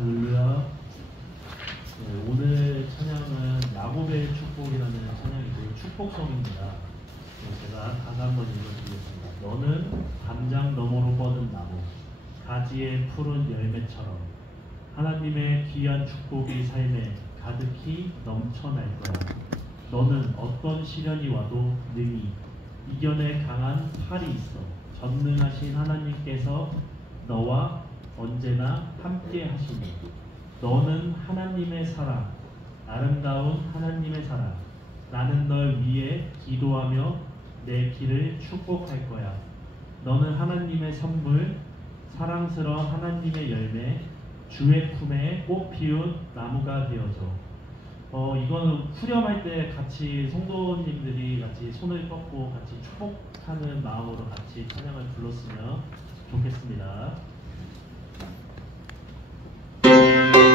할렐루야. 네, 오늘 찬양은 야곱의 축복이라는 찬양이고요. 축복성입니다. 제가 다시 한번 읽어드리겠습니다. 너는 담장 너머로 뻗은 나무, 가지의 푸른 열매처럼 하나님의 귀한 축복이 삶에 가득히 넘쳐날 거야. 너는 어떤 시련이 와도 능히 이겨낼 강한 팔이 있어. 전능하신 하나님께서 너와 언제나 함께 하시니 너는 하나님의 사랑, 아름다운 하나님의 사랑. 나는 널 위해 기도하며 내 길을 축복할 거야. 너는 하나님의 선물, 사랑스러운 하나님의 열매, 주의 품에 꽃 피운 나무가 되어줘. 이거는 후렴할 때 같이 성도님들이 같이 손을 뻗고 같이 축복하는 마음으로 같이 찬양을 불렀으면 좋겠습니다. 가지에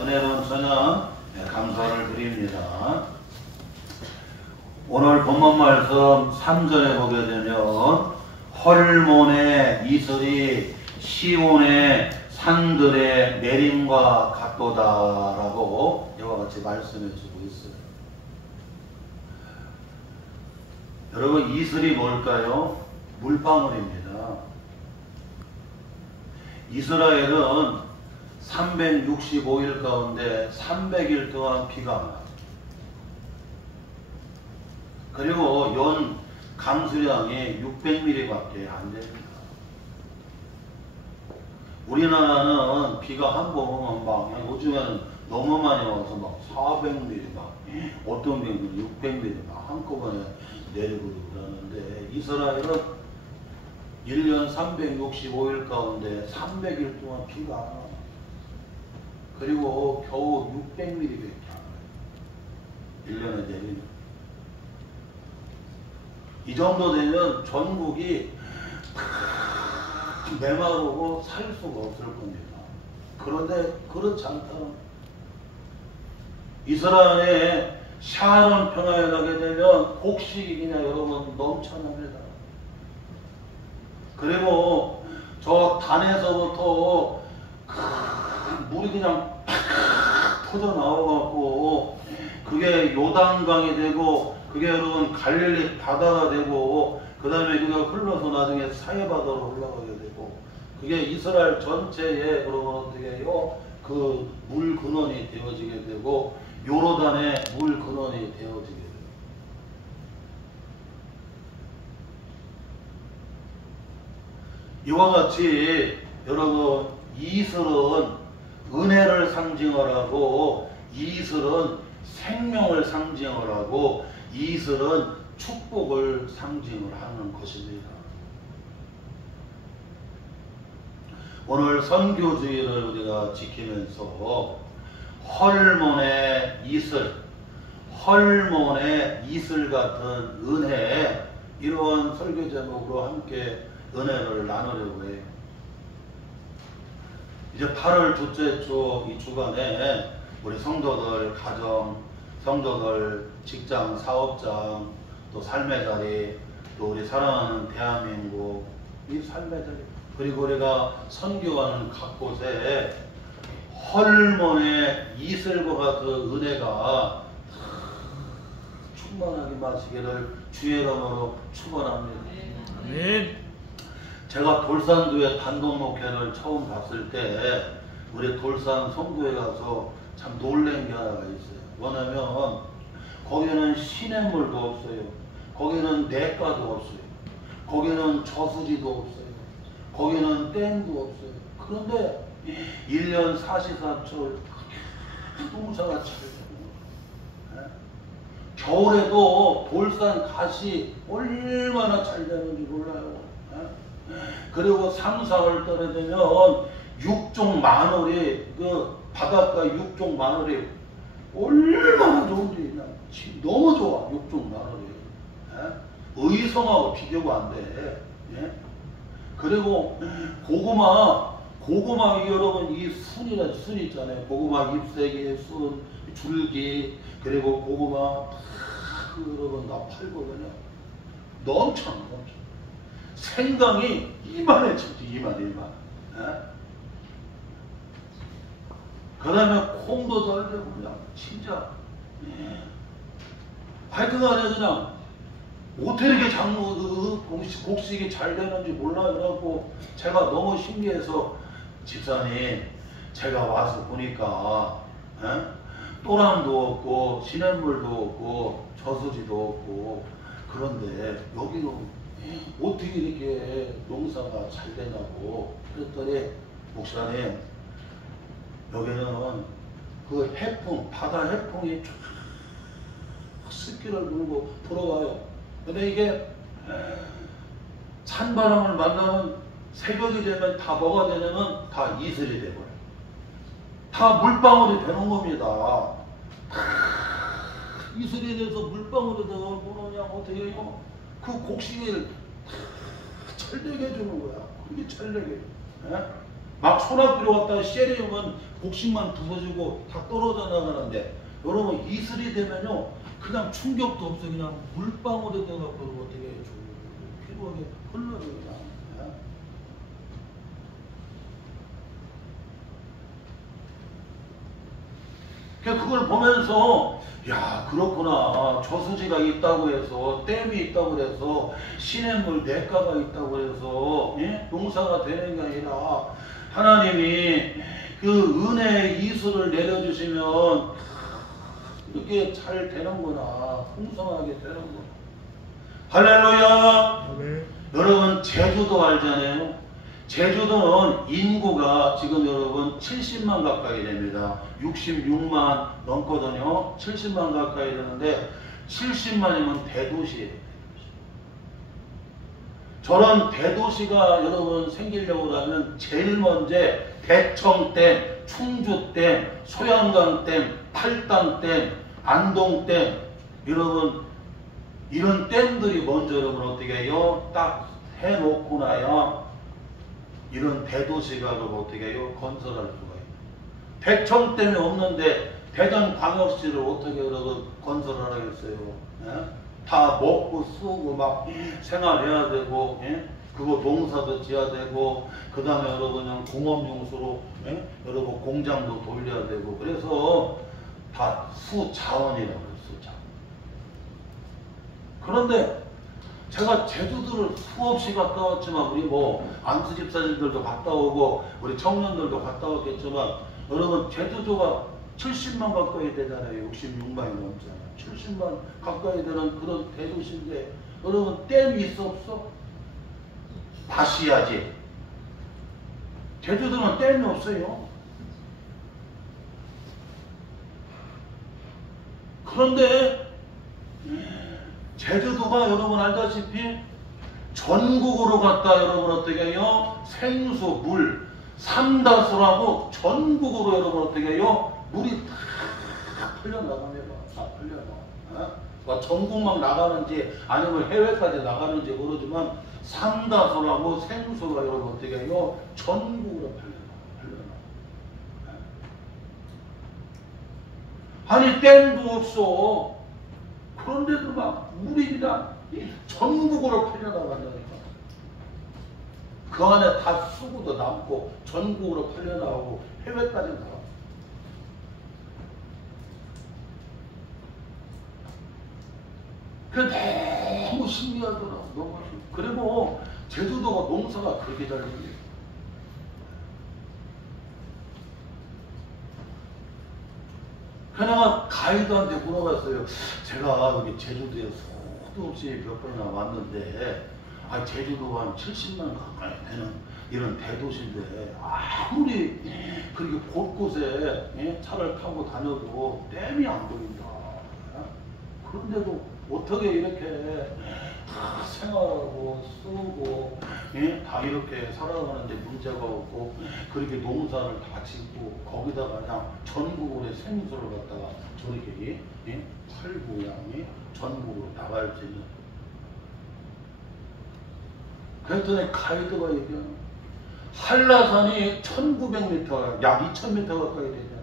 은혜로운 저녁 감사를 드립니다. 오늘 본문 말씀 3절에 보게 되면 헐몬의 이슬이 시온의 산들의 내림과 같도다라고 이와 같이 말씀해 주고 있어요. 여러분, 이슬이 뭘까요? 물방울입니다. 이스라엘은 365일 가운데 300일 동안 비가 와요. 그리고 연 강수량이 600mm밖에 안 됩니다. 우리나라는 비가 한 번 오면 막 요즘에는 너무 많이 와서 막 400mm 막 어떤 경우는 600mm 막 한꺼번에 내리고 그러는데, 이스라엘은 1년 365일 가운데 300일 동안 비가 안 와요. 그리고 겨우 600mm밖에 안 와요. 1년에 내리는. 이 정도 되면 전국이 메마르고 살 수가 없을 겁니다. 그런데 그렇지 않다는, 이스라엘의 샤론 평야에 가게 되면 곡식이 그냥 여러분 넘쳐납니다. 그리고 저 단에서부터 물이 그냥 터져 나와갖고 그게 요단강이 되고 그게 여러분 갈릴리 바다가 되고 그 다음에 그가 흘러서 나중에 사해바다로 올라가게 되고 그게 이스라엘 전체에 여러분 어떻게 해요? 그 물 근원이 되어지게 되고 요르단의 물 근원이 되어지게 돼요. 이와 같이 여러분 이슬은 은혜를 상징하라고, 이슬은 생명을 상징하라고, 이슬은 축복을 상징을 하는 것입니다. 오늘 선교주의를 우리가 지키면서 헐몬의 이슬, 헐몬의 이슬 같은 은혜, 이러한 설교 제목으로 함께 은혜를 나누려고 해요. 이제 8월 둘째 주 이 주간에 우리 성도들 가정, 성도들 직장, 사업장, 또 삶의 자리, 또 우리 사랑하는 대한민국 이 삶의 자리, 그리고 우리가 선교하는 각 곳에 헐몬의 이슬과 같은 은혜가 충만하게 마시기를 주의 이름으로 축원합니다. 아멘. 제가 돌산교회 단독 목회를 처음 봤을 때 우리 돌산 성교회 가서 참 놀란 게 하나가 있어요. 뭐냐면 거기는 시냇물도 없어요. 거기는 냇가도 없어요. 거기는 저수지도 없어요. 거기는 댐도 없어요. 그런데 1년 44철 농사가 잘 되고, 겨울에도 돌산 갓이 얼마나 잘 되는지 몰라요. 그리고 3, 4월 달에 되면 육종 마늘이, 그 바닷가 육종 마늘이 얼마나 좋은지 너무 좋아. 육종 마늘이 의성하고 비교가 안 돼. 그리고 고구마 여러분 이 순 있잖아요. 고구마 잎새기, 순, 줄기, 그리고 고구마 여러분 다 팔거든요. 넘쳐. 생강이 이만해 쳤지, 이만. 그 다음에 콩도 잘 되고, 그냥, 진짜. 하여튼간에 그냥, 어떻게 이렇게 곡식이 잘 되는지 몰라요. 그래갖고, 제가 너무 신기해서, 집사님, 제가 와서 보니까, 또랑도 없고, 시냇물도 없고, 저수지도 없고, 그런데, 여기는 어떻게 이렇게 농사가 잘 되냐고 그랬더니, 목사님, 여기는 그 해풍, 바다 해풍이 쫙 습기를 물고 불어와요. 근데 이게 찬바람을 만나면 새벽이 되면 다 뭐가 되냐면 다 이슬이 되고요. 다 물방울이 되는 겁니다. 이슬이 돼서 물방울이 되고 뭐냐 어떻게 해요? 그 곡식을 잘 되게 해주는 거야. 그게 잘 되게. 막 소나기로 왔다 쉐리우면 곡식만 부서지고 다 떨어져 나가는데 여러분 이슬이 되면요 그냥 충격도 없어 그냥 물방울이 돼갖고 어떻게 피로하게 흘러요 그냥. 그걸 보면서 야 그렇구나 저수지가 있다고 해서 댐이 있다고 해서 시냇물 냇가가 있다고 해서 예? 농사가 되는 게 아니라 하나님이 그 은혜의 이슬을 내려주시면 이렇게 잘 되는구나 풍성하게 되는구나. 할렐루야. 네. 여러분 제주도 알잖아요. 제주도는 인구가 지금 여러분 70만 가까이 됩니다. 66만 넘거든요. 70만 가까이 되는데 70만이면 대도시예요. 저런 대도시가 여러분 생기려고 하면 제일 먼저 대청댐, 충주댐, 소양강댐, 팔당댐, 안동댐 여러분 이런 댐들이 먼저 여러분 어떻게 해요? 딱 해놓고 나야 이런 대도시가 어떻게 해요? 건설할 수가 있어요. 대청댐이 없는데 대전광역시를 어떻게 여러분 건설을 하겠어요? 예? 다 먹고 쓰고 막 생활해야 되고 예? 그거 농사도 지어야 되고 그 다음에 여러분 그냥 공업용수로 예? 여러분 공장도 돌려야 되고 그래서 다 수자원이라고 해요. 수자원. 그런데 제가 제주도를 수없이 갔다 왔지만 우리 뭐 안수 집사님들도 갔다 오고 우리 청년들도 갔다 왔겠지만 여러분 제주도가 70만 가까이 되잖아요. 66만이 넘잖아요. 70만 가까이 되는 그런 대도시인데 여러분 댐이 있어 없어? 다시야지. 제주도는 댐이 없어요. 그런데 제주도가 여러분 알다시피 전국으로 갔다 여러분 어떻게 해요? 생수, 물, 삼다수라고 전국으로 여러분 어떻게 해요? 물이 다 흘려나갑니다. 다 흘려나가. 뭐 전국만 나가는지 아니면 해외까지 나가는지 모르지만 삼다수라고 생수가 여러분 어떻게 해요? 전국으로 흘려나가. 아니 댐도 없어. 그런데도 막 물이 그냥 전국으로 팔려나간다니까. 그 안에 다 수구도 남고 전국으로 팔려나가고 해외까지 나가. 그게 너무 신기하더라고. 너무 신기해. 그리고 제주도가 농사가 그렇게 잘 되요. 내가 가이드한테 물어봤어요. 제가 여기 제주도에 소도 없이 몇 번이나 왔는데 제주도가 한 70만 가까이 되는 이런 대도시인데 아무리 그렇게 곳곳에 차를 타고 다녀도 댐이 안 보인다. 그런데도 어떻게 이렇게 다 생활하고 쓰고 다 이렇게 살아가는데 문제가 없고 그렇게 농사를 다 짓고 거기다가 그냥 전국으로 생수를 갖다가 저렇게 팔고 양이 전국으로 나갈 수 있는. 그랬더니 가이드가 얘기하는 한라산이 1900m 약 2000m 가까이 되잖아요.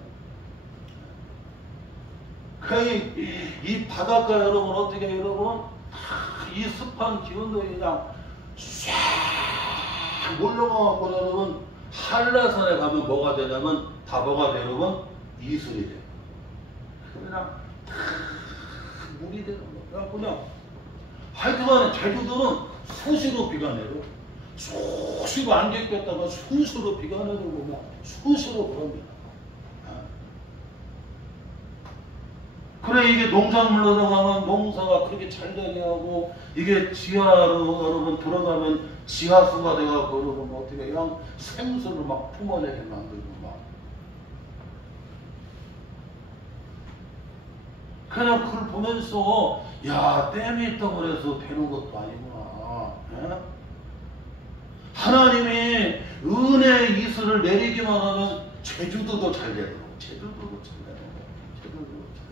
이 바닷가 여러분 어떻게 여러분 이 습한 기온도 그냥 쫙 올라가고 여러분 한라산에 가면 뭐가 되냐면 다 뭐가 돼 여러분 이슬이 돼. 그냥 물이 되는 거야. 그냥 하여튼간에 제주도는 수시로 비가 내려. 수시로 안 겠다가 수시로 비가 내리고 막 수시로 그럽니다. 그래 이게 농작물로 들어가면 농사가 그렇게 잘 되게 하고 이게 지하로 여러분 들어가면 지하수가 돼가지고 여러분 어떻게 그냥 생수를 막 품어내게 만들고 막 그냥 그걸 보면서 야 댐이 있다고 해서 되는 것도 아니구나. 예? 하나님이 은혜의 이슬을 내리기만 하면 제주도도 잘 되고 제주도도 잘 되고 제주도도 잘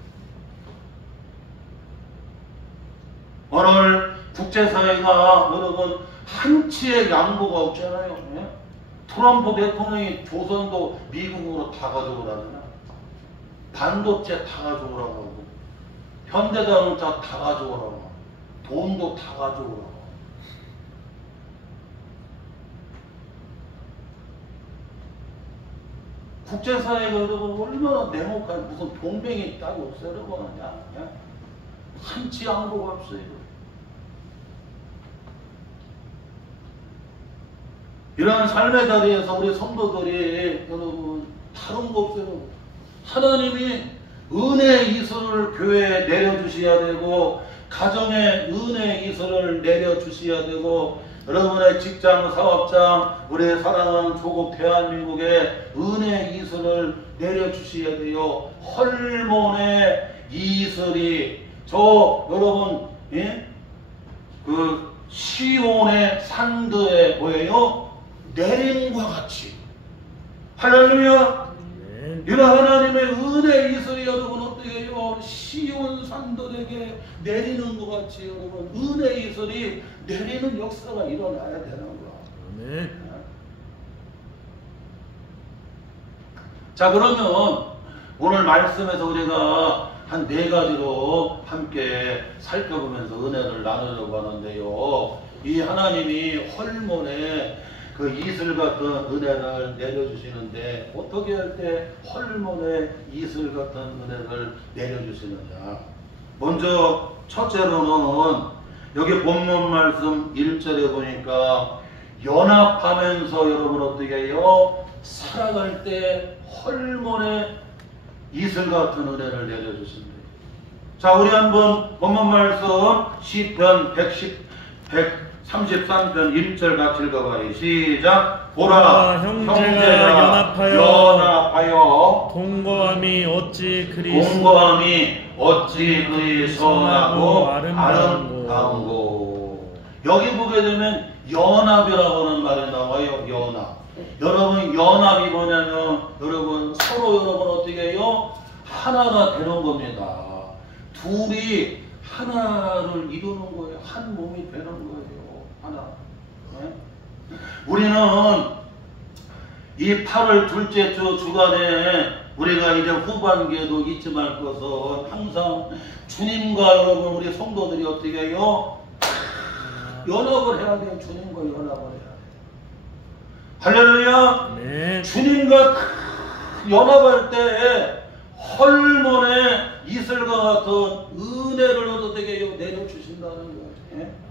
되고 오늘 국제사회가 여러분 한치의 양보가 없잖아요. 예? 트럼프 대통령이 조선도 미국으로 다 가져오라잖아. 반도체 다 가져오라고 하고, 현대자동차 다 가져오라고 하고, 돈도 다 가져오라고 하고. 국제사회가 여러분 얼마나 냉혹한, 무슨 동맹이 딱 없애려고 하느냐. 한치 양보가 없어요. 이런 삶의 자리에서 우리 성도들이 여러분 다른 거 없어요. 하나님이 은혜의 이슬을 교회에 내려주셔야 되고, 가정에 은혜의 이슬을 내려주셔야 되고, 여러분의 직장, 사업장, 우리 사랑하는 조국 대한민국에 은혜의 이슬을 내려주셔야 돼요. 헐몬의 이슬이 여러분, 그 시온의 산들에 뭐예요? 내림과 같이. 할렐루야. 이런 하나님의 은혜의 이슬이 여러분 어떻게 해요? 시온 산들에게 내리는 것 같이 여러분 은혜의 이슬이 내리는 역사가 일어나야 되는 거야. 자, 그러면 오늘 말씀에서 우리가 한 4가지로 함께 살펴보면서 은혜를 나누려고 하는데요. 이 하나님이 헐몬에 그 이슬 같은 은혜를 내려주시는데, 어떻게 할 때 헐몬에 이슬 같은 은혜를 내려주시느냐. 먼저 첫째로는 여기 본문 말씀 1절에 보니까 연합하면서 여러분 어떻게 해요? 살아갈 때 헐몬에 이슬 같은 은혜를 내려주신대요. 자, 우리 한번 본문 말씀 시편 133편 1절 같이 읽어봐요. 시작. 보라, 형제가 연합하여 동거함이 어찌 그리 선하고 아름다운고. 여기 보게 되면 연합이라고 하는 말이 나와요. 연합. 여러분, 연합이 뭐냐면 여러분 서로 여러분 어떻게 해요? 하나가 되는 겁니다. 둘이 하나를 이루는 거예요. 한 몸이 되는 거예요. 하나. 네? 우리는 이 8월 둘째 주 주간에 우리가 이제 후반기에도 잊지 말 것은 항상 주님과 여러분 우리 성도들이 어떻게 해요? 연합을 해야 돼요. 주님과 연합을 해야 돼요. 할렐루야. 네. 주님과 연합할 때 헐몬의 이슬과 같은 은혜를 어떻게 해요? 내려주신다는 거예요.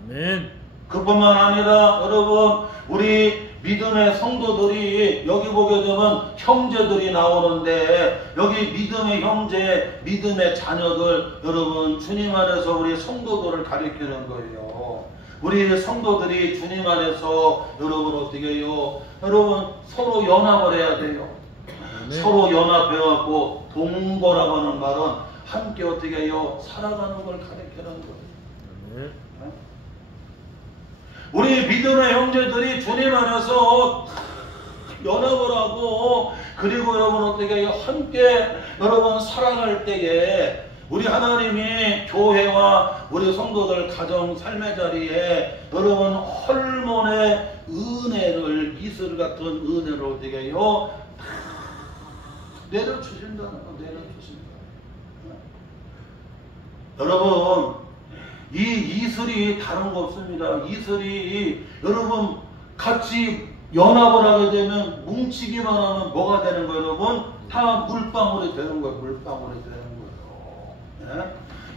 아멘. 그뿐만 아니라 여러분 우리 믿음의 성도들이 여기 보게 되면 형제들이 나오는데, 여기 믿음의 형제, 믿음의 자녀들, 여러분 주님 안에서 우리 성도들을 가리키는 거예요. 우리 성도들이 주님 안에서 여러분 어떻게 해요? 여러분 서로 연합을 해야 돼요. 네. 서로 연합해갖고 동거라고 하는 말은 함께 어떻게 해요? 살아가는 걸 가리키는 거예요. 네. 우리 믿음의 형제들이 주님 안에서 연합을 하고, 그리고 여러분 어떻게 해요? 함께 여러분 살아갈 때에 우리 하나님이 교회와 우리 성도들 가정 삶의 자리에 여러분 헐몬의 은혜를, 이슬 같은 은혜를 어떻게 해요? 내려주신다는 거, 내려주신다. 여러분 이 이슬이 다른 거 없습니다. 이슬이 여러분 같이 연합을 하게 되면 뭉치기만 하면 뭐가 되는 거예요? 여러분 다 물방울이 되는 거예요. 물방울이 되는 거예요. 네?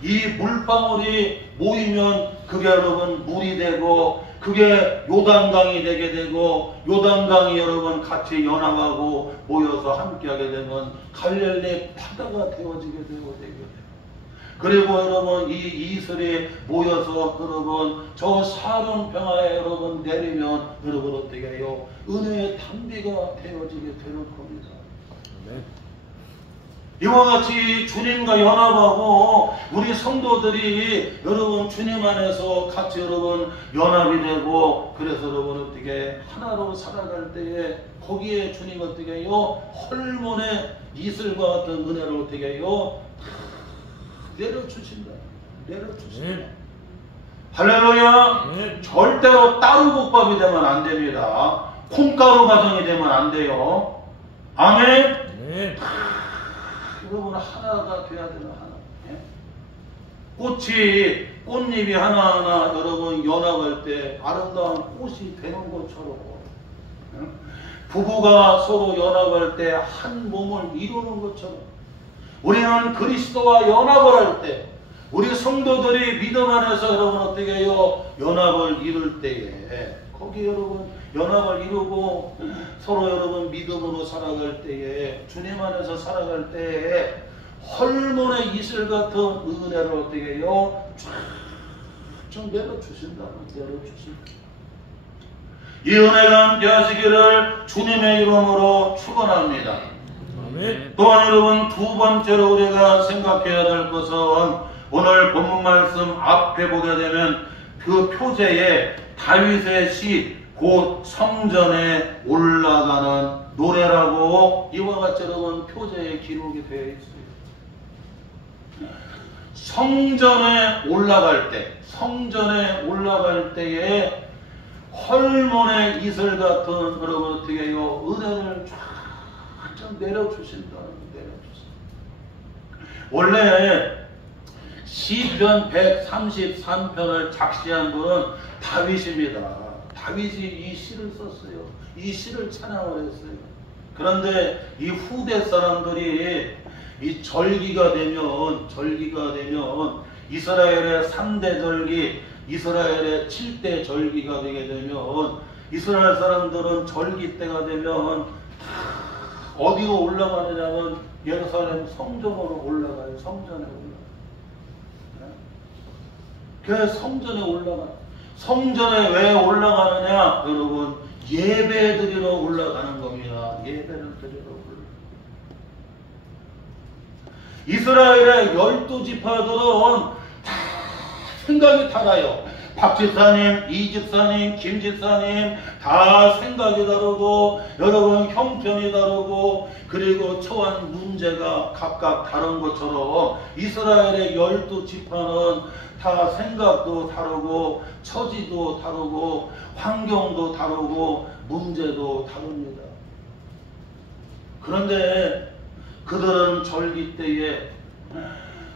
이 물방울이 모이면 그게 여러분 물이 되고, 그게 요단강이 되게 되고, 요단강이 여러분 같이 연합하고 모여서 함께하게 되면 갈릴리 바다가 되어지게 되고 되게 돼요. 그리고 여러분 이 이슬이 모여서 여러분 저 사륜 평화에 여러분 내리면 여러분 어떻게 해요? 은혜의 담비가 되어지게 되는 겁니다. 네. 이와 같이 주님과 연합하고 우리 성도들이 여러분 주님 안에서 같이 여러분 연합이 되고, 그래서 여러분 어떻게 하나로 살아갈 때에 거기에 주님 어떻게 해요? 헐몬의 이슬과 같은 은혜를 어떻게 해요? 내려주신다. 내려주신다. 네. 할렐루야. 네. 절대로 따로국밥이 되면 안 됩니다. 콩가루 가정이 되면 안 돼요. 아멘. 아멘. 여러분 하나가 돼야 되는 하나. 예? 꽃잎이 하나하나 여러분 연합할 때 아름다운 꽃이 되는 것처럼 예? 부부가 서로 연합할 때 한 몸을 이루는 것처럼 우리는 그리스도와 연합을 할 때 우리 성도들이 믿음 안에서 여러분 어떻게 해요? 연합을 이룰 때에 거기 여러분 연합을 이루고 서로 여러분 믿음으로 살아갈 때에 주님 안에서 살아갈 때에 헐몬의 이슬 같은 은혜를 어떻게 해요? 쫙 내려주신다는 내려주신다. 이 은혜가 함께 하시기를 주님의 이름으로 축원합니다. 아멘. 또한 여러분 두 번째로 우리가 생각해야 될 것은 오늘 본문 말씀 앞에 보게 되면 그 표제에 다윗의 시 곧 성전에 올라가는 노래라고 이와 같이 여러분 표제에 기록이 되어 있어요. 성전에 올라갈 때에 헐몬의 이슬 같은 여러분 어떻게 해요? 은혜를 쫙 내려주신다는 원래 시편 133편을 작시한 분은 다윗입니다. 다윗이 이 시를 썼어요. 이 시를 찬양을 했어요. 그런데 이 후대 사람들이 이 절기가 되면 이스라엘의 3대 절기, 이스라엘의 7대 절기가 되게 되면 이스라엘 사람들은 절기 때가 되면 어디로 올라가느냐면 예루살렘 성전으로 올라가요. 성전에 올라가요. 그래서 성전에 올라가요. 성전에 왜 올라가느냐? 여러분 예배 드리러 올라가는 겁니다. 예배를 드리러 올라가요. 이스라엘의 12지파들은 다 생각이 달라요. 박 집사님, 이 집사님, 김 집사님 다 생각이 다르고 여러분 형편이 다르고 그리고 처한 문제가 각각 다른 것처럼 이스라엘의 12지파는 다 생각도 다르고 처지도 다르고 환경도 다르고 문제도 다릅니다. 그런데 그들은 절기 때에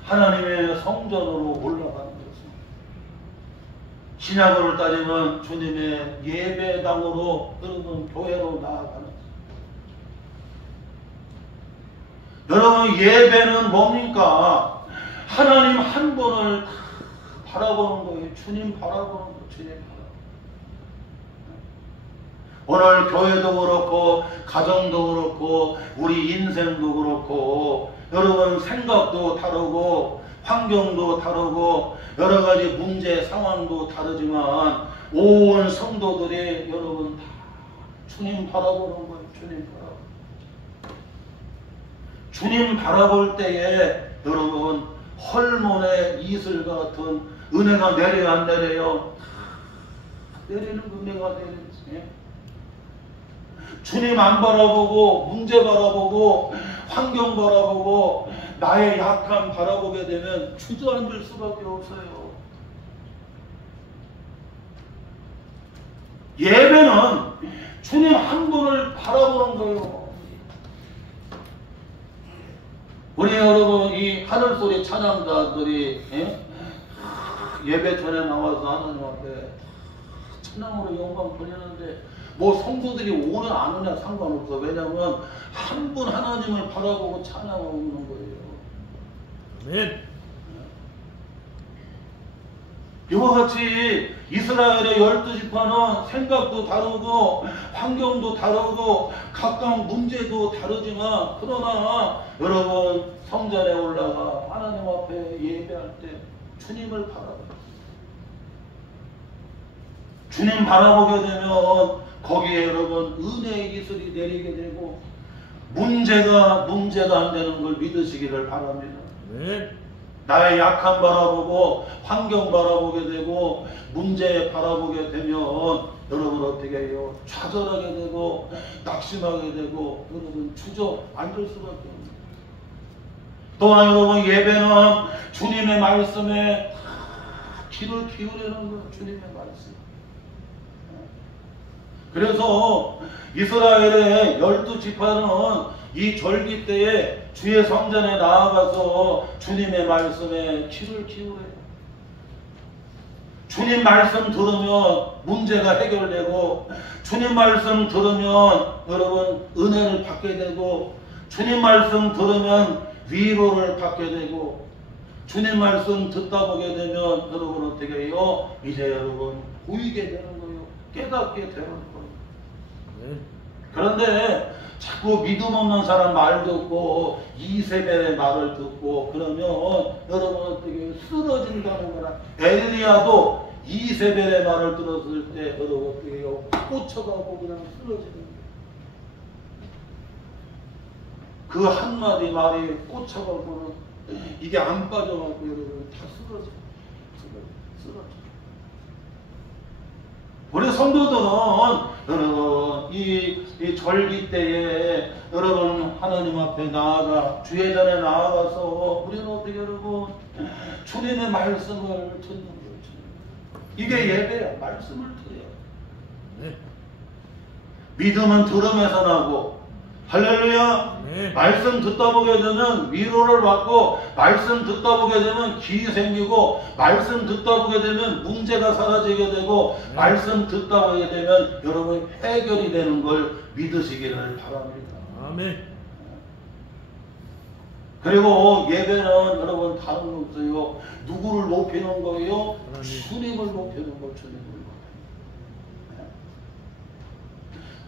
하나님의 성전으로 올라가는 것입니다. 신약으로 따지면 주님의 예배당으로 여러분 교회로 나아가는 것입니다. 여러분 예배는 뭡니까? 하나님 한 분을 바라보는 거예요. 주님 바라보는 거예요. 주님 바라보는 거예요. 오늘 교회도 그렇고 가정도 그렇고 우리 인생도 그렇고 여러분 생각도 다르고 환경도 다르고 여러 가지 문제 상황도 다르지만 온 성도들이 여러분 다 주님 바라보는 거예요. 주님 바라볼 때에 여러분 헐몬의 이슬 같은 은혜가 내려요 안 내려요? 내리는 은혜가 내리지. 주님 안 바라보고 문제 바라보고 환경 바라보고 나의 약함 바라보게 되면 주저앉을 수밖에 없어요. 예배는 주님 한 분을 바라보는 거예요. 우리 여러분 이 하늘소리 찬양자들이 예배 전에 나와서 하나님 앞에 찬양으로 영광 돌리는데 뭐 성도들이 오냐 안 오냐 상관없어. 왜냐하면 한 분 하나님을 바라보고 찬양하고 있는 거예요. 아멘. 이와 같이 이스라엘의 12지파는 생각도 다르고 환경도 다르고 각각 문제도 다르지만 그러나 여러분 성전에 올라가 하나님 앞에 예배할 때 주님을 바라봐요. 주님 바라보게 되면 거기에 여러분 은혜의 이슬이 내리게 되고 문제가 안 되는 걸 믿으시기를 바랍니다. 아멘. 나의 약함 바라보고 환경 바라보게 되고 문제 바라보게 되면 여러분 어떻게 해요? 좌절하게 되고 낙심하게 되고 여러분 주저앉을 수밖에 없습니다. 또한 여러분 예배는 주님의 말씀에 귀를 기울이는 거예요. 주님의 말씀. 그래서 이스라엘의 12지파는 이 절기 때에 주의 성전에 나아가서 주님의 말씀에 귀를 기울여요. 주님 말씀 들으면 문제가 해결되고, 주님 말씀 들으면 여러분 은혜를 받게 되고, 주님 말씀 들으면 위로를 받게 되고, 주님 말씀 듣다 보게 되면 여러분 어떻게 해요? 이제 여러분 보이게 되는 거예요. 깨닫게 되는 거예요. 아멘. 그런데 자꾸 믿음 없는 사람 말 듣고 이세벨의 말을 듣고 그러면 여러분 어떻게 쓰러진다는 거라. 엘리야도 이세벨의 말을 들었을 때 여러분 어떻게 해요? 꽂혀가고 그냥 쓰러지는 거예요. 그 한마디 말이 꽂혀가고는 이게 안 빠져가고 여러분 다 쓰러져. 우리 성도들은 여러분 이 절기 때에 여러분 하나님 앞에 나아가 주의 전에 나아가서 우리는 어떻게 여러분 주님의 말씀을 듣는 거죠. 이게 예배야. 말씀을 들어요. 네. 믿음은 들음에서 나고, 할렐루야. 네. 말씀 듣다 보게 되면 위로를 받고, 말씀 듣다 보게 되면 기이 생기고, 말씀 듣다 보게 되면 문제가 사라지게 되고, 네. 말씀 듣다 보게 되면 여러분 해결이 되는 걸 믿으시기를 바랍니다. 아멘. 그리고 예배는 여러분 다른 거 없어요. 누구를 높이는 거예요? 하나님. 주님을 높이는 거, 주님을.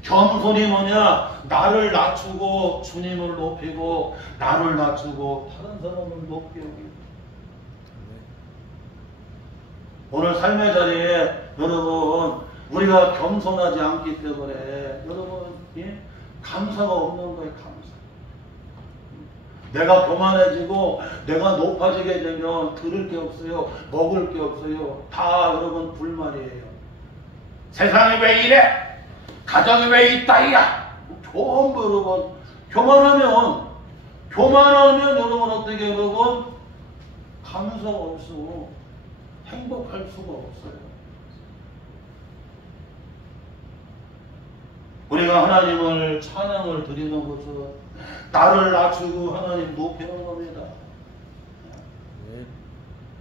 겸손이 뭐냐? 나를 낮추고 주님을 높이고, 나를 낮추고 다른 사람을 높이 여기고. 오늘 삶의 자리에 여러분 우리가 겸손하지 않기 때문에 여러분 감사가 없는 거예요. 감사. 내가 교만해지고 내가 높아지게 되면 들을 게 없어요. 먹을 게 없어요. 다 여러분 불만이에요. 세상이 왜 이래? 가정이 왜 이따이야? 전부 여러분 교만하면 여러분 어떻게 여러분 감사가 없어. 행복할 수가 없어요. 우리가 하나님을 찬양을 드리는 것은 나를 낮추고 하나님 높이는 겁니다. 네.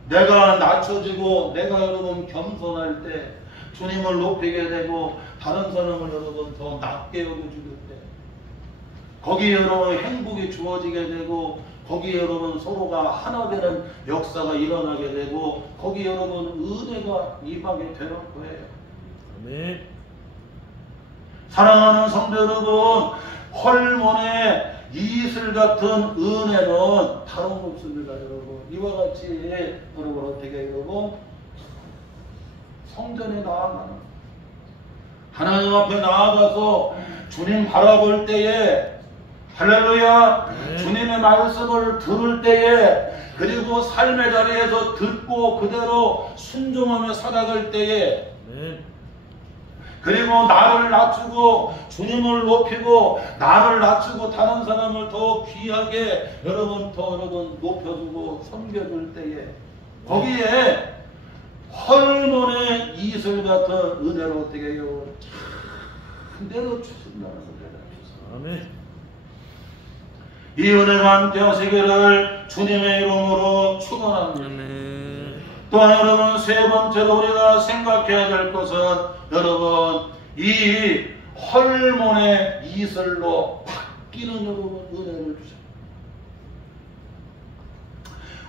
내가 낮춰지고 내가 여러분 겸손할 때 주님을 높이게 되고 다른 사람을 여러분 더 낮게 여겨주게 때 거기에 여러분 행복이 주어지게 되고 거기에 여러분 서로가 하나 되는 역사가 일어나게 되고 거기에 여러분 은혜가 임하게 되는 거예요. 아멘. 사랑하는 성도 여러분, 헐몬의 이슬 같은 은혜는 다른 없습니다. 여러분 이와 같이 여러분 어떻게 여러분 성전에 나아가는 하나님 앞에 나아가서 주님 바라볼 때에 할렐루야 네. 주님의 말씀을 들을 때에 그리고 삶의 자리에서 듣고 그대로 순종하며 살아갈 때에 네. 그리고 나를 낮추고 주님을 높이고 나를 낮추고 다른 사람을 더 귀하게 여러분 높여주고 섬겨줄 때에 거기에 헐몬의 이슬 같은 은혜로 어떻게 해요? 참 내려주신다는 거예요. 아멘. 이 은혜가 함께 하시기를 주님의 이름으로 축원합니다. 아멘. 또한 여러분 세 번째로 우리가 생각해야 될 것은 여러분 이 헐몬의 이슬로 바뀌는 여러분 은혜를 주십니다.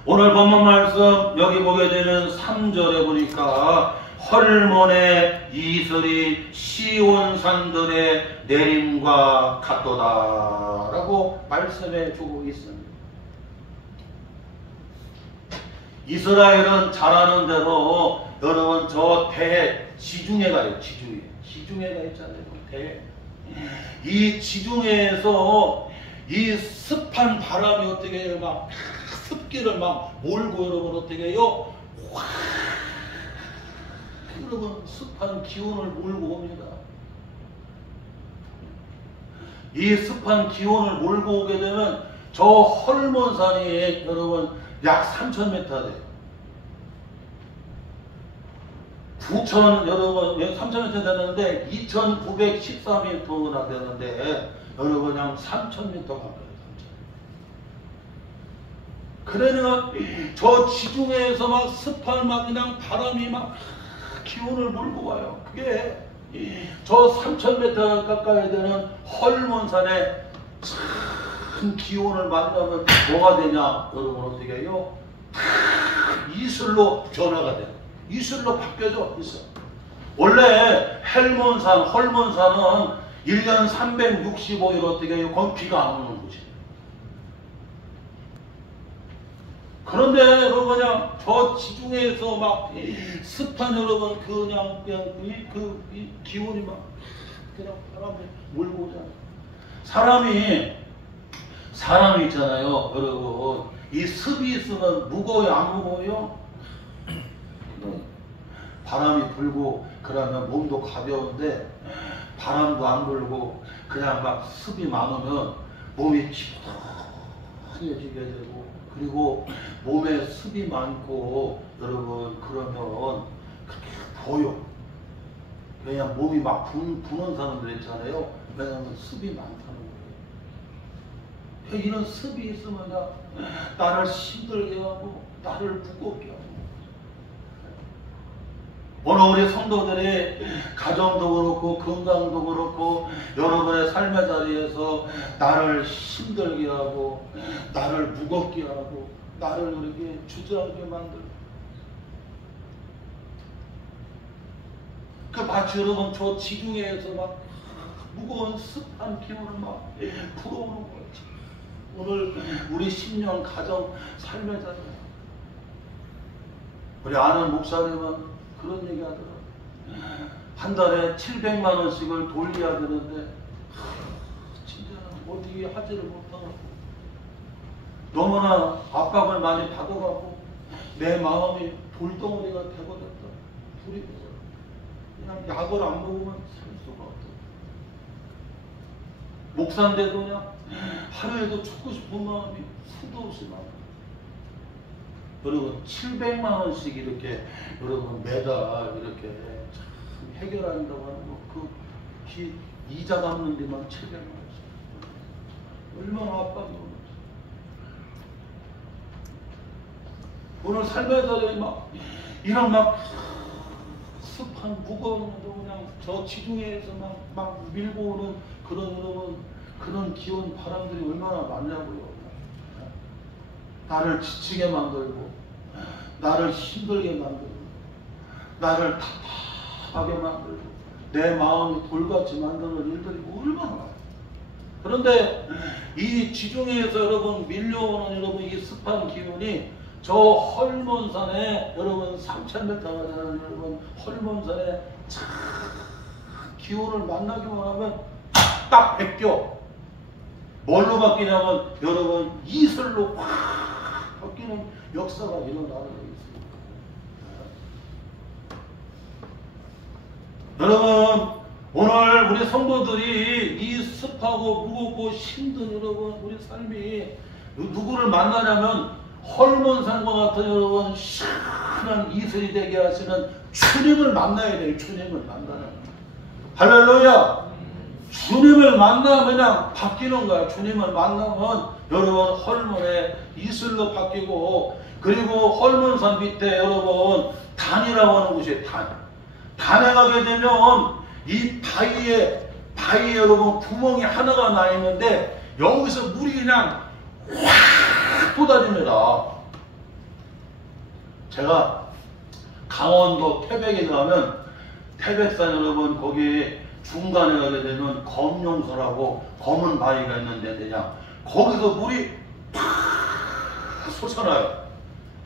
오늘 본문 말씀 여기 보게 되면 3절에 보니까 헐몬의 이슬이 시온산들의 내림과 같도다 라고 말씀해 주고 있습니다. 이스라엘은 잘 아는 대로 여러분 저 지중해가 있어요. 지중해가 있잖아요. 이 지중해에서 이 습한 바람이 어떻게 해요? 막 습기를 막 몰고 여러분 어떻게 해요? 확 여러분 습한 기온을 몰고 옵니다. 이 습한 기온을 몰고 오게 되면 저 헐몬산이 여러분 약 3,000m 돼요. 여러분 3,000m 되는데 2,913m나 되는데 여러분 그냥 3,000m 가까이. 그러니까 저 지중해에서 막 습한 막 그냥 바람이 막 기온을 몰고 와요. 그게 저 3,000m 가까이 되는 헐몬산에 참 기온을 만나면 뭐가 되냐? 여러분 어떻게 해요? 이슬로 변화가 돼요. 이슬로 바뀌어져 있어. 원래 헐몬산은 1년 365일 어떻게 해요? 거기 비가 안 오는 곳이에요. 그런데 여러분 그냥 저 지중해에서 막 습한 여러분 그냥 이 기온이 막 그냥 바람이 몰고 오잖아요. 사람이 있잖아요, 여러분. 이 습이 있으면 무거워요, 안 무거워요? 바람이 불고 그러면 몸도 가벼운데 바람도 안 불고 그냥 막 습이 많으면 몸이 피곤해지게 되고, 그리고 몸에 습이 많고 여러분 그러면 그렇게 보여. 그냥 몸이 막 부는 사람들 있잖아요. 왜냐하면 습이 많다는 거예요. 이런 습이 있으면 나를 힘들게 하고 나를 무겁게 하고. 오늘 우리 성도들이 가정도 그렇고 건강도 그렇고 여러분의 삶의 자리에서 나를 힘들게 하고 나를 무겁게 하고 나를 이렇게 주저하게 만들고, 그 마치 여러분 저 지중해에서 막 무거운 습한 기운을 막 불어오는 거지. 오늘 우리 10년 가정 삶의 자리, 우리 아는 목사님은 그런 얘기 하더라고요. 한 달에 700만 원씩을 돌려야 되는데 진짜 어떻게 하지를 못하고 너무나 압박을 많이 받아가고 내 마음이 돌덩어리가 되버렸다. 불이 그냥 약을 안 먹으면 살 수가 없다. 목사인데도 그냥 하루에도 죽고 싶은 마음이 수도 없이 많아. 여러분 700만 원씩 이렇게 여러분 매달 이렇게 참 해결한다고 하는 거, 그 이자 갚는 데만 700만 원씩 얼마나 압박이 오는지. 오늘 삶의 자리에 막 이런 막 습한 무거운 그냥 저 지중해에서 막 밀고 오는 그런 여러분 그런 기온 바람들이 얼마나 많냐고요. 나를 지치게 만들고 나를 힘들게 만들고 나를 답답하게 만들고 내 마음이 돌같이 만드는 일들이 얼마나 많아요. 그런데 이 지중해에서 여러분 밀려오는 여러분 이 습한 기운이 저 헐몬산에 여러분 3,000m가 되는 여러분 헐몬산에 참 기운을 만나기만 하면 딱 베껴. 뭘로 바뀌냐면 여러분 이슬로 확 바뀌는 역사가 일어나는 게 있습니다. 여러분 오늘 우리 성도들이 이 습하고 무겁고 힘든 여러분 우리 삶이 누구를 만나냐면 헐몬산과 같은 여러분 시원한 이슬이 되게 하시는 주님을 만나야 돼요. 주님을 만나는. 할렐루야. 주님을 만나면 그냥 바뀌는 거야. 주님을 만나면 여러분 헐몬의 이슬로 바뀌고, 그리고 헐몬산 밑에 여러분 단이라고 하는 곳이 단에 가게 되면 이 바위에 여러분 구멍이 하나가 나 있는데 여기서 물이 그냥 확 쏟아집니다. 제가 강원도 태백에 가면 태백산 여러분 거기 중간에 가게 되면 검룡소라고 검은 바위가 있는데 그냥 거기서 물이 팍 솟아나요.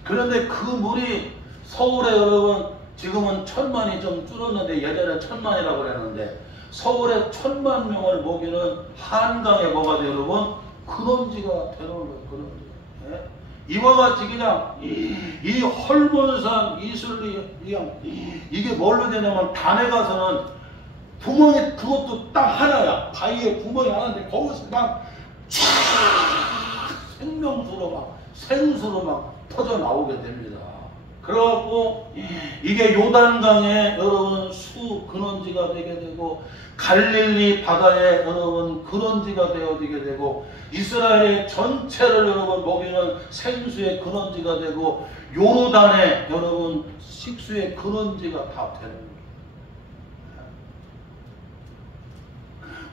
그런데 그 물이 서울에 여러분 지금은 1,000만이 좀 줄었는데 예전에 1,000만이라고 그랬는데 서울에 1,000만 명을 먹이는 한강에 뭐가 돼요 여러분? 근원지가 되는 거예요. 근원지. 예? 이와 같이 그냥 이 헐몬산 이슬리 그냥 이게 뭘로 되냐면 단에 가서는 구멍이 그것도 딱 하나야. 바위에 구멍이 하나인데 거기서 막 생명수로 막 생수로 막 터져 나오게 됩니다. 그래갖고 이게 요단강에 여러분 수 근원지가 되게 되고 갈릴리 바다에 여러분 근원지가 되어지게 되고 이스라엘의 전체를 여러분 먹이는 생수의 근원지가 되고 요르단에 여러분 식수의 근원지가 다 되는 거예요.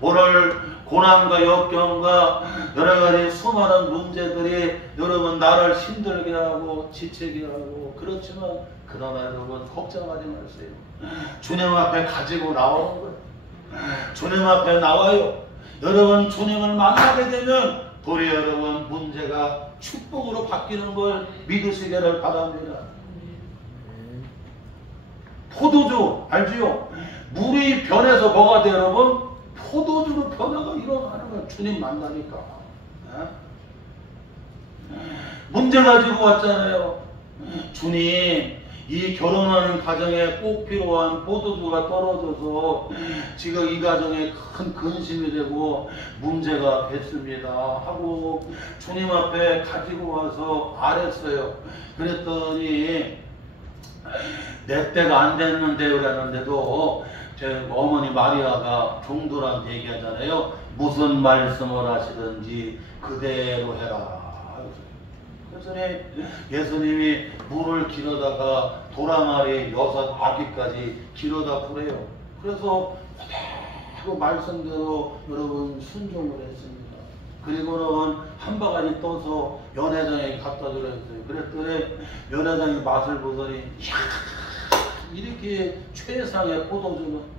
오늘 고난과 역경과 여러가지 수많은 문제들이 여러분 나를 힘들게 하고 지치게 하고 그렇지만 그러나 여러분 걱정하지 마세요. 주님 앞에 가지고 나오는 거예요. 주님 앞에 나와요. 여러분 주님을 만나게 되면 도리어 여러분 문제가 축복으로 바뀌는 걸 믿으시기를 바랍니다. 포도주 알지요? 물이 변해서 뭐가 돼요 여러분? 포도주로 변화가 일어나는 거예요. 주님 만나니까. 문제 가지고 왔잖아요. 주님 이 결혼하는 가정에 꼭 필요한 포도주가 떨어져서 지금 이 가정에 큰 근심이 되고 문제가 됐습니다 하고 주님 앞에 가지고 와서 아랬어요. 그랬더니 내 때가 안 됐는데 그랬는데도 제 어머니 마리아가 종들한테 얘기하잖아요. 무슨 말씀을 하시든지 그대로 해라. 그랬더니 예수님이 물을 길어다가 도랑아리 6 아기까지 길어다 부래요. 그래서 그 말씀대로 여러분 순종을 했습니다. 그리고는 한 바가지 떠서 연회장에 갖다 주라 했어요. 그랬더니 연회장이 맛을 보더니 이렇게 최상의 포도주는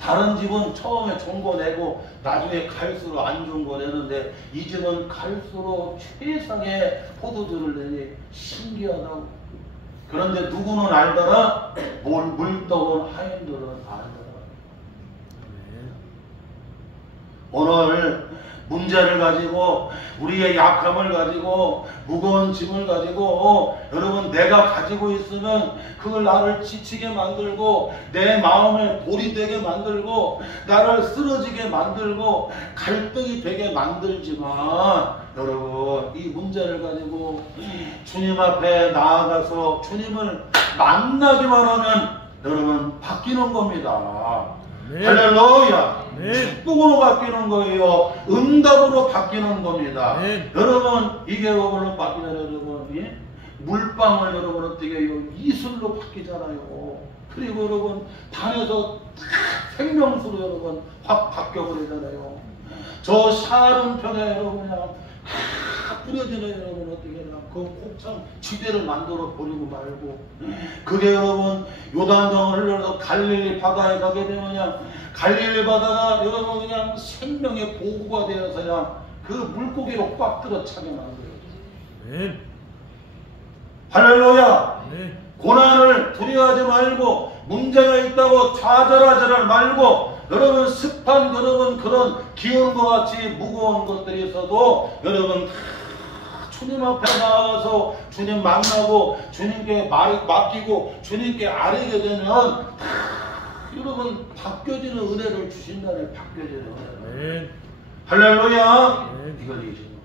다른 집은 처음에 좋은 거 내고 나중에 갈수록 안 좋은 거 내는데 이 집은 갈수록 최상의 포도주를 내니 신기하다고. 그런데 누구는 알더라? 물떡은 하인들은 알더라. 오늘 문제를 가지고 우리의 약함을 가지고 무거운 짐을 가지고 여러분 내가 가지고 있으면 그걸 나를 지치게 만들고 내 마음에 돌이 되게 만들고 나를 쓰러지게 만들고 갈등이 되게 만들지만 여러분 이 문제를 가지고 주님 앞에 나아가서 주님을 만나기만 하면 여러분 바뀌는 겁니다. 네. 할렐루야. 네. 축복으로 바뀌는 거예요. 응답으로 바뀌는 겁니다. 네. 여러분 이게 뭐로 바뀌냐 여러분 예? 물방울 여러분 어떻게 해요? 이슬로 바뀌잖아요. 그리고 여러분 단에서 생명수로 여러분 확 바뀌어버리잖아요. 저 샤론편에 여러분 그냥 뿌려지는 여러분 어떻게 해야 그 곱창 지대를 만들어 버리고 말고 그게 여러분 요단강을 흘러서 갈릴리 바다에 가게 되면 그냥 갈릴리 바다가 여러분 그냥 생명의 보고가 되어서 그냥 그 물고기로 꽉 들어차게 만들어요. 네. 할렐루야. 네. 고난을 두려워하지 말고 문제가 있다고 좌절하지 말고 여러분 습한 여러분 그런 기운과 같이 무거운 것들이 있어도 여러분 주님 앞에 나아가서 주님 만나고 주님께 맡기고 주님께 아뢰게 되면 여러분 바뀌어지는 은혜를 주신다는 바뀌어지는 은혜. 네. 할렐루야. 네. 이걸 얘기하시는 겁니다.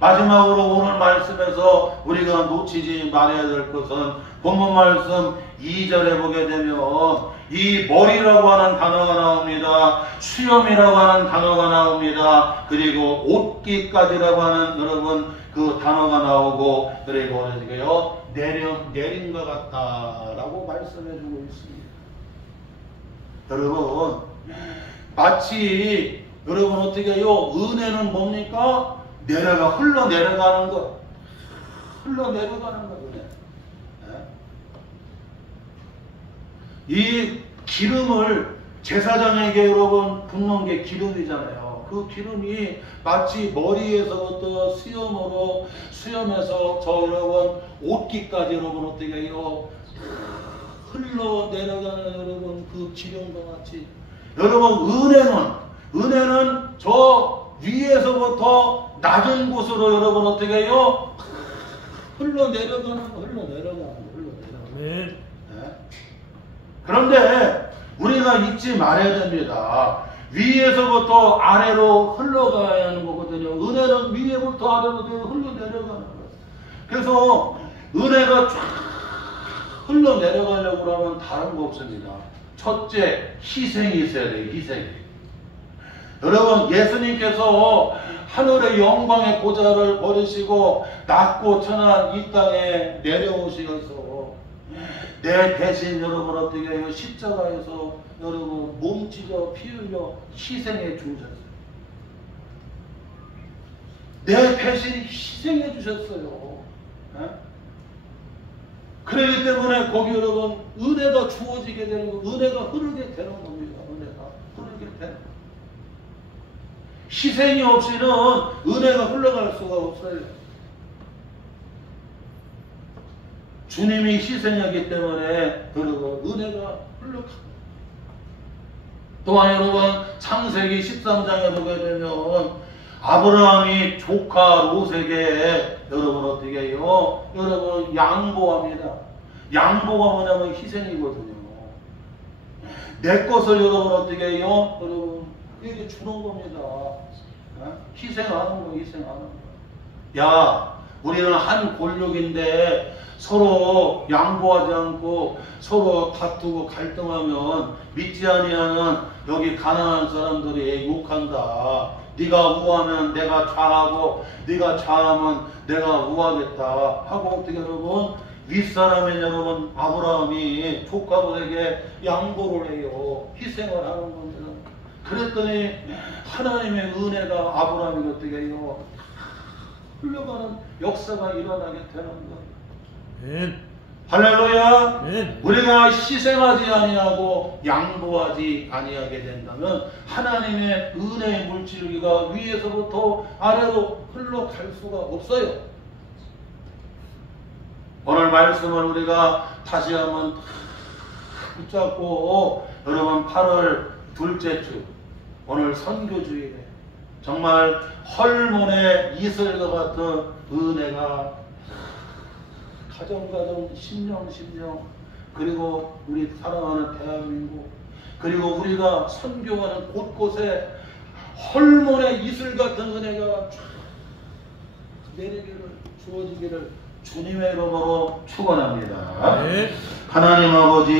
마지막으로 오늘 말씀에서 우리가 놓치지 말아야 될 것은 본문 말씀 2절에 보게 되면 이 머리라고 하는 단어가 나옵니다. 수염이라고 하는 단어가 나옵니다. 그리고 옷깃까지라고 하는 여러분 그 단어가 나오고 그리고 내린 것 같다라고 말씀해주고 있습니다. 여러분 마치 여러분 어떻게 해요? 은혜는 뭡니까? 흘러내려가는 것. 흘러내려가는 것. 이 기름을 제사장에게 여러분 붓는 게 기름이잖아요. 그 기름이 마치 머리에서부터 수염에서 저 여러분 옷깃까지 여러분 어떻게 해요? 흘러내려가는 여러분 그 기름과 같이 여러분 은혜는 저 위에서부터 낮은 곳으로 여러분 어떻게 해요? 흘러내려가는 거. 네. 그런데 우리가 잊지 말아야 됩니다. 위에서부터 아래로 흘러가야 하는 거거든요. 은혜는 위에부터 아래로 흘러내려가는 거예요. 그래서 은혜가 쫙 흘러내려가려고 하면 다른 거 없습니다. 첫째, 희생이 있어야 돼요. 희생이. 여러분, 예수님께서 하늘의 영광의 보좌를 버리시고 낮고 천한 이 땅에 내려오시면서 내 대신 여러분 어떻게 해요? 십자가에서 여러분 몸 찢어 피 흘려 희생해 주셨어요. 내 대신 희생해 주셨어요. 네? 그렇기 때문에 거기 여러분 은혜가 주어지게 되는 거, 은혜가 흐르게 되는 겁니다. 은혜가 흐르게 되는 거. 희생이 없이는 은혜가 흘러갈 수가 없어요. 주님이 희생하기 때문에 여러분 은혜가 흘러갑니다. 또한 여러분 창세기 13장에 보게 되면 아브라함이 조카 롯에게 여러분 어떻게 해요? 여러분 양보합니다. 양보가 뭐냐면 희생이거든요. 내 것을 여러분 어떻게 해요? 여러분 이렇게 주는 겁니다. 희생하는 거, 희생하는 거. 야, 우리는 한 골육인데 서로 양보하지 않고 서로 다투고 갈등하면 믿지 아니하는 여기 가난한 사람들이 욕한다. 네가 우하면 내가 좌하고 네가 좌하면 내가 우하겠다 하고 어떻게 여러분 윗사람의 여러분 아브라함이 조카들에게 양보를 해요. 희생을 하는 겁니다. 그랬더니 하나님의 은혜가 아브라함이 어떻게 해요? 흘러가는 역사가 일어나게 되는 거예요. 아멘. 할렐루야. 아멘. 우리가 희생하지 아니하고 양보하지 아니하게 된다면 하나님의 은혜의 물줄기가 위에서부터 아래로 흘러갈 수가 없어요. 오늘 말씀을 우리가 다시 한번 붙잡고 여러분 8월 둘째 주 오늘 선교주일에 정말 헐몬의 이슬과 같은 은혜가 가정 심령 그리고 우리 사랑하는 대한민국 그리고 우리가 선교하는 곳곳에 헐몬의 이슬 같은 은혜가 쫙 내리기를 주어지기를 주님의 이름으로 축원합니다. 네. 하나님 아버지